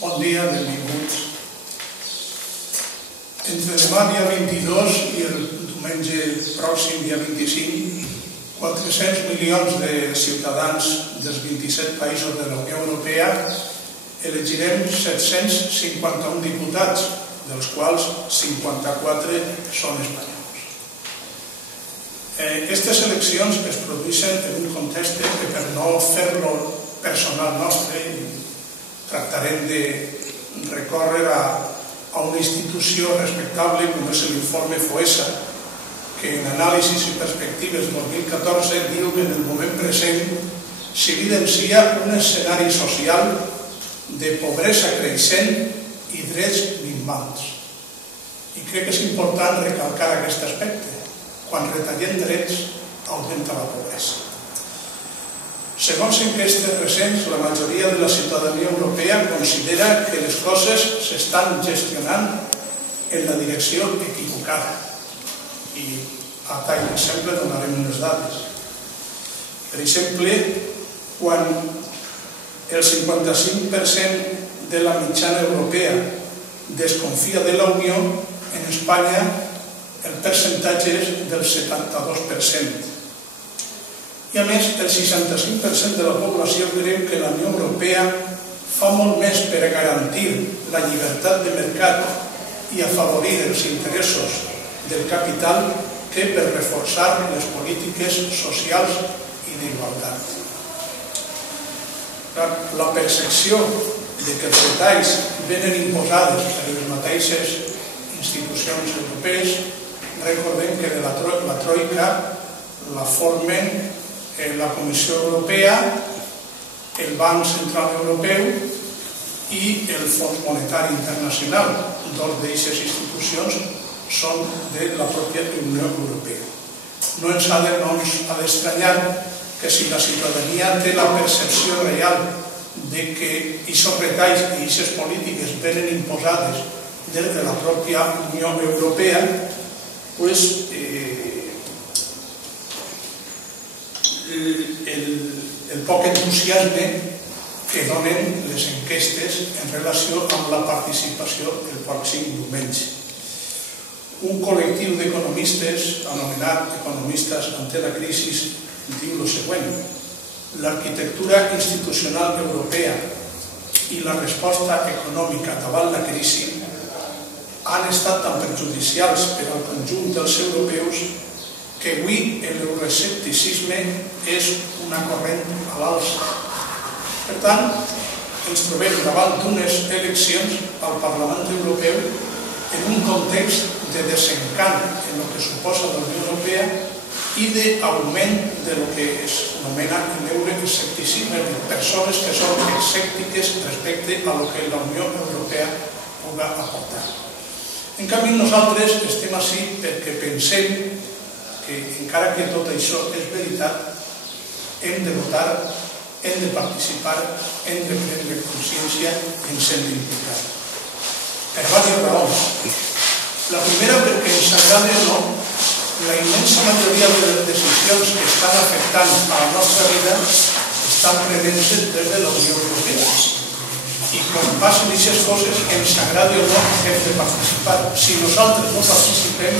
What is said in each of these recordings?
Bon dia, benvinguts. Entre demà, dia 22, i el diumenge pròxim, dia 25, 400 milions de ciutadans dels 27 països de la Unió Europea elegirem 751 diputats, dels quals 54 són espanyols. Aquestes eleccions es produeixen en un context que, per no fer-lo personal nostre, tractarem de recórrer a una institució respectable com és l'informe FOESA, que en anàlisis i perspectives 2014 diu que en el moment present s'evidencia un escenari social de pobresa creixent i drets minvants. I crec que és important recalcar aquest aspecte. Quan retallem drets, augmenta la pobresa. Segons enquestes recents, la majoria de la ciutadania europea considera que les coses s'estan gestionant en la direcció equivocada. I a tall d'exemple donarem unes dades. Per exemple, quan el 55% de la mitjana europea desconfia de la Unió, en Espanya el percentatge és del 72%. I a més, el 65% de la població creu que la Unió Europea fa molt més per a garantir la llibertat de mercat i afavorir els interessos del capital que per reforçar les polítiques socials i d'igualtat. La percepció de que els detalls venen imposades per les mateixes institucions europees, recordem que de la Troika la formen la Comissió Europea, el Banc Central Europeu i el Fons Monetari Internacional. Dos d'aquestes institucions són de la pròpia Unió Europea. No ens ha d'estranyar que si la ciutadania té la percepció real de que aquests retalls i aquestes polítiques venen imposades des de la pròpia Unió Europea, doncs el poc entusiasme que donen les enquestes en relació amb la participació el pròxim diumenge. Un col·lectiu d'economistes, anomenat Economistes ante la crisi, diu el següent: l'arquitectura institucional europea i la resposta econòmica davant la crisi han estat tan perjudicials per al conjunt dels europeus que avui l'euroescepticisme és una corrent a l'alça. Per tant, ens trobem davant d'unes eleccions al Parlament Europeu en un context de desencant en el que suposa la Unió Europea i d'augment de lo que es anomena l'euroescepticisme, de persones que són escèptiques respecte a lo que la Unió Europea pugui aportar. En canvi, nosaltres estem ací perquè pensem que, encara que tot això és veritat, hem de votar, hem de participar, hem de prendre consciència i ens hem d'implicar. Per diverses raons. La primera, perquè ens agrada o no, la immensa majoria de les decisions que estan afectant a la nostra vida estan prenent des de la Unió Europea. I quan passen aquestes coses, ens agrada o no, hem de participar. Si nosaltres no participem,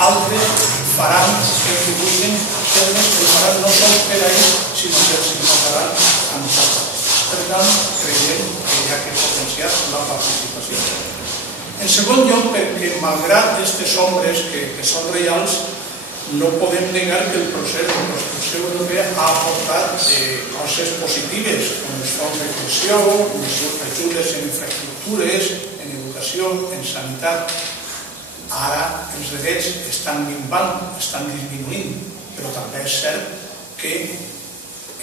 altres faran el que vulguin fer-nos, que faran no sols per a ells, sinó que els importaran a nosaltres. Per tant, creiem que hi ha que potenciar la participació. En segon lloc, perquè malgrat aquestes ombres que són reals, no podem negar que el procés de construcció europea ha aportat coses positives, com els fons de cohesió, les ajudes en infraestructures, en educació, en sanitat. Ara els drets estan minvant, estan disminuint, però també és cert que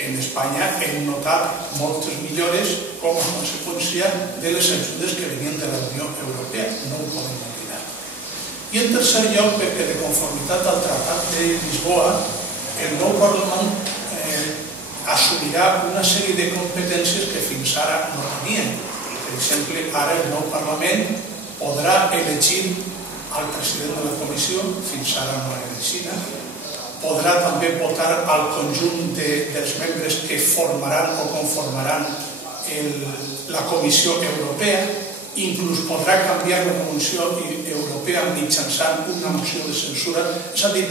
en Espanya hem notat moltes millores com a conseqüència de les ajudes que venien de la Unió Europea. No ho podem oblidar. I en tercer lloc, perquè de conformitat al Tractat de Lisboa, el nou Parlament assumirà una sèrie de competències que fins ara no tenien. Per exemple, ara el nou Parlament podrà elegir al president de la comissió, fins ara no era així, podrà també votar al conjunt dels membres que formaran o conformaran la Comissió Europea, inclús podrà canviar la Comissió Europea mitjançant una moció de censura. És a dir,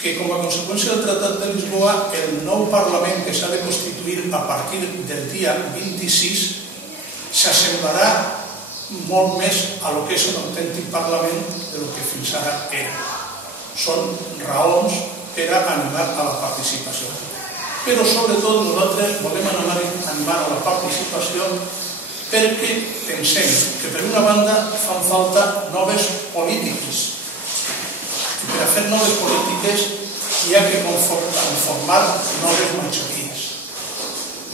que com a conseqüència del Tractat de Lisboa, el nou Parlament que s'ha de constituir a partir del dia 26 s'assemblarà molt més a lo que és un autèntic Parlament de lo que fins ara era. Són raons per a animar a la participació. Però sobretot nosaltres volem animar a la participació perquè pensem que per una banda fan falta noves polítiques. I per a fer noves polítiques hi ha que conformar noves majories.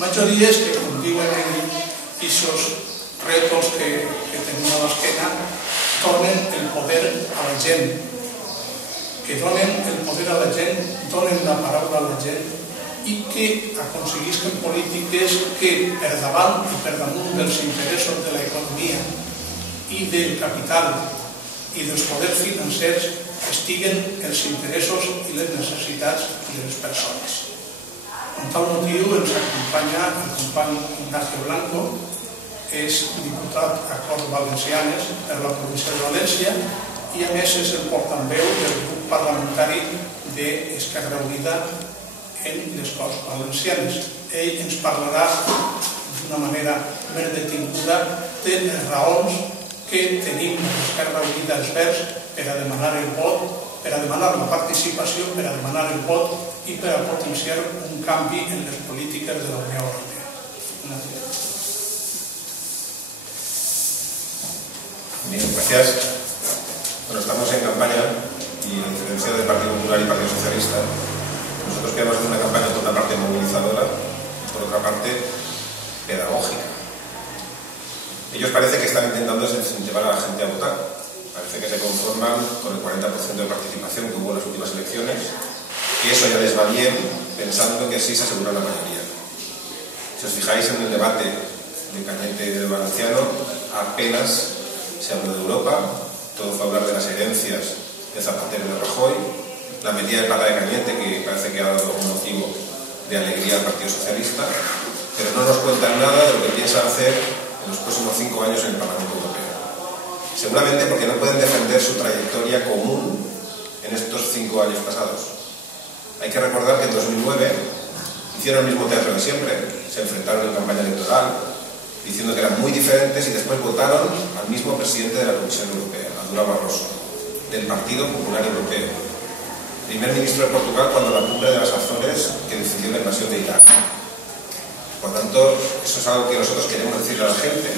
Majories que, com diuen aquests rètols que tenim a l'esquena, donen el poder a la gent, que donen el poder a la gent, donen la paraula a la gent i que aconseguisquen polítiques que per davant i per damunt dels interessos de l'economia i del capital i dels poders financers estiguen els interessos i les necessitats de les persones. Per tal motiu ens acompanya el company Ignacio Blanco, és diputat a Corts Valencianes per la província de València i a més és el portaveu del grup parlamentari d'Esquerra Unida en les Corts Valencianes. Ell ens parlarà d'una manera més detinguda de les raons que tenim l'Esquerra Unida els Verds per a demanar el vot, per a demanar la participació, per a demanar el vot i per a potenciar un canvi en les polítiques de la Unió Europea. Bien, gracias. Bueno, estamos en campaña y a diferencia del Partido Popular y Partido Socialista, nosotros queremos hacer una campaña por una parte movilizadora y por otra parte pedagógica. Ellos parece que están intentando incentivar a la gente a votar. Parece que se conforman con el 40% de participación que hubo en las últimas elecciones, que eso ya les va bien, pensando que así se asegura la mayoría. Si os fijáis en el debate de Cañete y del Valenciano, apenas se habló de Europa. Todo fue hablar de las herencias de Zapatero y de Rajoy, la medida de paga de Cañete, que parece que ha dado un motivo de alegría al Partido Socialista, pero no nos cuentan nada de lo que piensan hacer en los próximos 5 años en el Parlamento Europeo. Seguramente porque no pueden defender su trayectoria común en estos 5 años pasados. Hay que recordar que en 2009 hicieron el mismo teatro de siempre, se enfrentaron en campaña electoral, diciendo que eran muy diferentes y después votaron al mismo presidente de la Comisión Europea, Durão Barroso, del Partido Popular Europeo, primer ministro de Portugal cuando la cumbre de las Azores que decidió la invasión de Irak. Por tanto, eso es algo que nosotros queremos decirle a la gente,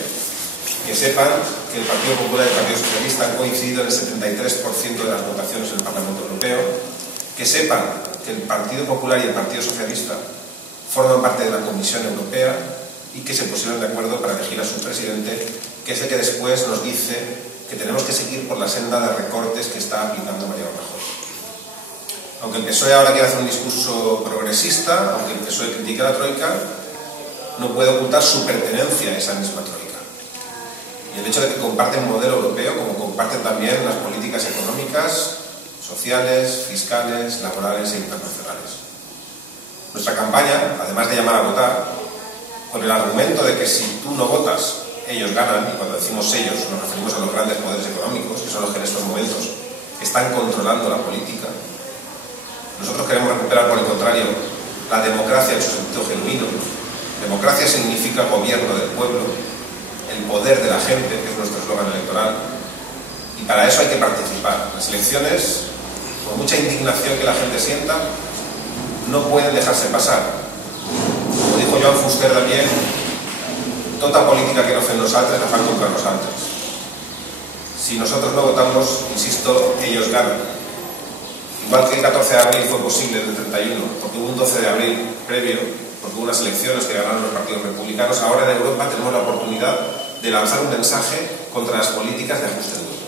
que sepan que el Partido Popular y el Partido Socialista han coincidido en el 73% de las votaciones en el Parlamento Europeo, que sepan que el Partido Popular y el Partido Socialista forman parte de la Comisión Europea y que se pusieron de acuerdo para elegir a su presidente, que es el que después nos dice que tenemos que seguir por la senda de recortes que está aplicando Mariano Rajoy. Aunque el PSOE ahora quiere hacer un discurso progresista, aunque el PSOE critica a la Troika, no puede ocultar su pertenencia a esa misma Troika. Y el hecho de que comparten modelo europeo, como comparten también las políticas económicas, sociales, fiscales, laborales e internacionales. Nuestra campaña, además de llamar a votar, con el argumento de que si tú no votas, ellos ganan, y cuando decimos ellos nos referimos a los grandes poderes económicos, que son los que en estos momentos están controlando la política. Nosotros queremos recuperar, por el contrario, la democracia en su sentido genuino. Democracia significa gobierno del pueblo, el poder de la gente, que es nuestro eslogan electoral, y para eso hay que participar. Las elecciones, por mucha indignación que la gente sienta, no pueden dejarse pasar. Como dijo Joan Fuster también, tota política que no fem nosaltres la fan contra nosaltres. Si nosotros no votamos, insisto, ellos ganan. Igual que el 14 de abril fue posible del 31, porque hubo un 12 de abril previo, porque hubo unas elecciones que ganaron los partidos republicanos, ahora en Europa tenemos la oportunidad de lanzar un mensaje contra las políticas de ajuste duro.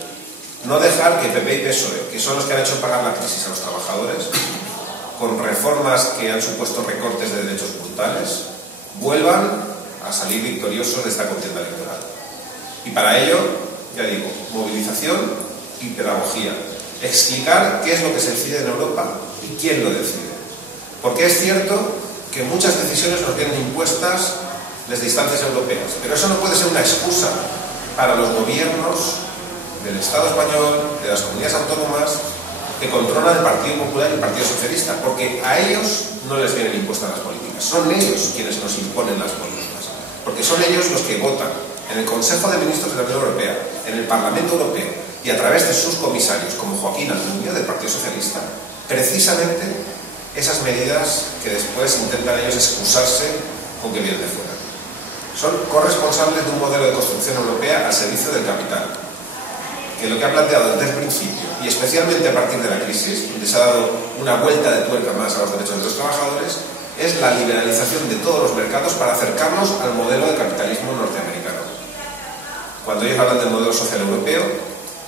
No dejar que PP y PSOE, que son los que han hecho pagar la crisis a los trabajadores, con reformas que han supuesto recortes de derechos brutales, vuelvan a salir victoriosos de esta contienda electoral. Y para ello, ya digo, movilización y pedagogía. Explicar qué es lo que se decide en Europa y quién lo decide. Porque es cierto que muchas decisiones nos vienen impuestas desde instancias europeas. Pero eso no puede ser una excusa para los gobiernos del Estado español, de las comunidades autónomas, que controlan el Partido Popular y el Partido Socialista, porque a ellos no les vienen impuestas las políticas, son ellos quienes nos imponen las políticas, porque son ellos los que votan en el Consejo de Ministros de la Unión Europea, en el Parlamento Europeo y a través de sus comisarios, como Joaquín Almunia, del Partido Socialista, precisamente esas medidas que después intentan ellos excusarse con que vienen de fuera. Son corresponsables de un modelo de construcción europea al servicio del capital, que lo que ha planteado desde el principio, y especialmente a partir de la crisis, donde se ha dado una vuelta de tuerca más a los derechos de los trabajadores, es la liberalización de todos los mercados para acercarnos al modelo de capitalismo norteamericano. Cuando ellos hablan del modelo social europeo,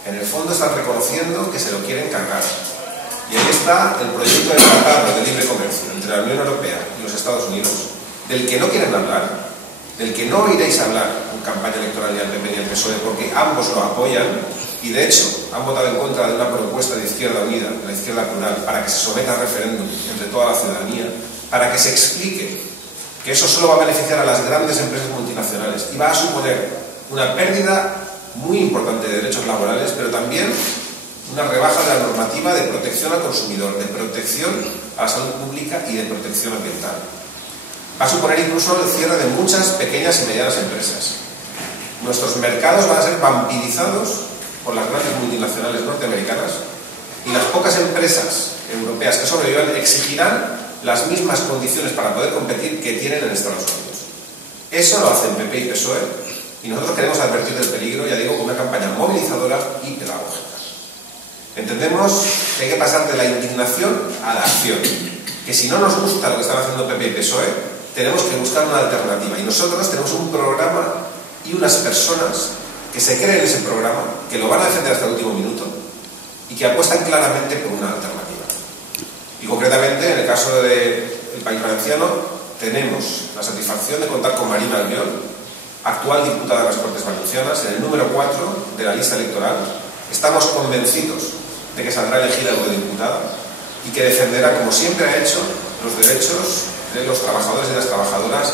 en el fondo están reconociendo que se lo quieren cargar. Y ahí está el proyecto de tratado de libre comercio entre la Unión Europea y los Estados Unidos, del que no quieren hablar, del que no oiréis hablar en campaña electoral ni al PP ni al PSOE, porque ambos lo apoyan y de hecho han votado en contra de una propuesta de Izquierda Unida, de la izquierda plural, para que se someta a referéndum entre toda la ciudadanía, para que se explique que eso solo va a beneficiar a las grandes empresas multinacionales y va a suponer una pérdida muy importante de derechos laborales, pero también una rebaja de la normativa de protección al consumidor, de protección a la salud pública y de protección ambiental. Va a suponer incluso el cierre de muchas pequeñas y medianas empresas. Nuestros mercados van a ser vampirizados por las grandes multinacionales norteamericanas y las pocas empresas europeas que sobrevivan exigirán las mismas condiciones para poder competir que tienen en Estados Unidos. Eso lo hacen PP y PSOE y nosotros queremos advertir del peligro, ya digo, con una campaña movilizadora y pedagógica. Entendemos que hay que pasar de la indignación a la acción, que si no nos gusta lo que están haciendo PP y PSOE, tenemos que buscar una alternativa y nosotros tenemos un programa y unas personas que se creen ese programa, que lo van a defender hasta el último minuto y que apuestan claramente por una alternativa. Y concretamente, en el caso del País Valenciano, tenemos la satisfacción de contar con Marina Albiol, actual diputada de las Cortes Valencianas, en el número 4 de la lista electoral. Estamos convencidos de que saldrá elegida eurodiputada y que defenderá, como siempre ha hecho, los derechos de los trabajadores y las trabajadoras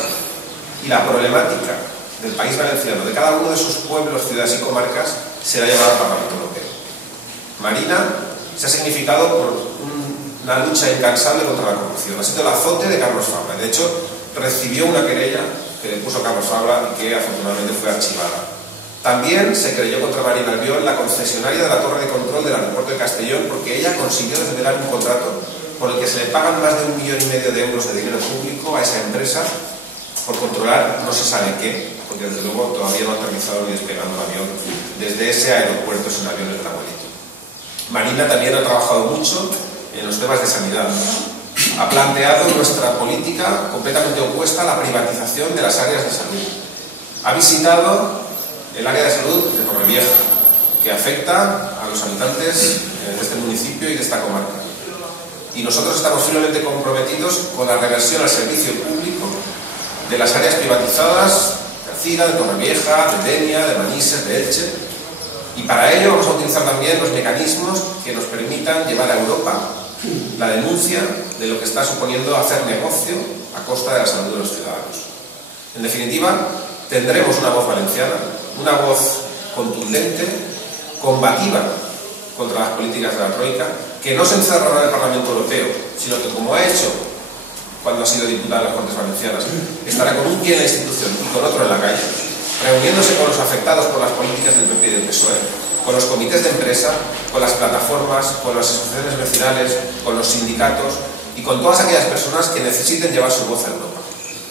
y la problemática del País Valenciano, de cada uno de sus pueblos, ciudades y comarcas, será llevada al Parlamento Europeo. Marina se ha significado por una lucha incansable contra la corrupción. Ha sido el azote de Carlos Fabra. De hecho, recibió una querella que le puso Carlos Fabra y que afortunadamente fue archivada. También se creyó contra Marina Albiol, la concesionaria de la torre de control del aeropuerto de Castellón, porque ella consiguió desvelar un contrato por el que se le pagan más de 1,5 millones de euros de dinero público a esa empresa por controlar no se sabe qué, porque desde luego todavía no ha aterrizado ni despegando el avión desde ese aeropuerto sin aviones del abuelito. Marina también ha trabajado mucho en los temas de sanidad. Ha planteado nuestra política completamente opuesta a la privatización de las áreas de salud. Ha visitado el área de salud de Torrevieja, que afecta a los habitantes de este municipio y de esta comarca. Y nosotros estamos firmemente comprometidos con la reversión al servicio público de las áreas privatizadas de Alcira, de Torrevieja, de Denia, de Manises, de Elche. Y para ello vamos a utilizar también los mecanismos que nos permitan llevar a Europa la denuncia de lo que está suponiendo hacer negocio a costa de la salud de los ciudadanos. En definitiva, tendremos una voz valenciana, una voz contundente, combativa contra las políticas de la Troika, que no se encerrará en el Parlamento Europeo, sino que, como ha hecho cuando ha sido diputada de las Cortes Valencianas, estará con un pie en la institución y con otro en la calle, reuniéndose con los afectados por las políticas del PP y del PSOE, con los comités de empresa, con las plataformas, con las asociaciones vecinales, con los sindicatos y con todas aquellas personas que necesiten llevar su voz a Europa.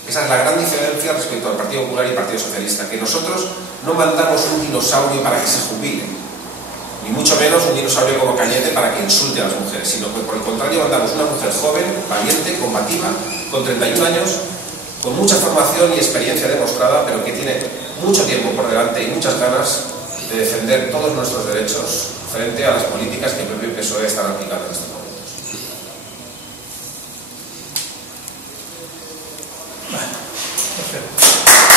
Esa es la gran diferencia respecto al Partido Popular y Partido Socialista, que nosotros no mandamos un dinosaurio para que se jubile, ni mucho menos un dinosaurio como Cañete para que insulte a las mujeres, sino que por el contrario mandamos una mujer joven, valiente, combativa, con 31 años, con mucha formación y experiencia demostrada, pero que tiene mucho tiempo por delante y muchas ganas de defender todos nuestros derechos frente a las políticas que el PP y PSOE están aplicando en estos momentos. Perfecto.